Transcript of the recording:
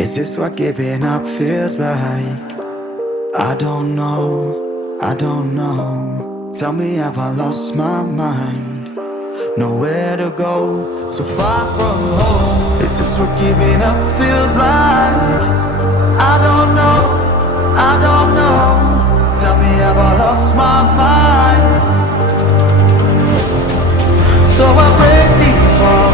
Is this what giving up feels like? I don't know, I don't know. Tell me, have I lost my mind? Nowhere to go, so far from home. Is this what giving up feels like? I don't know, I don't know. Tell me, have I lost my mind? So I break these walls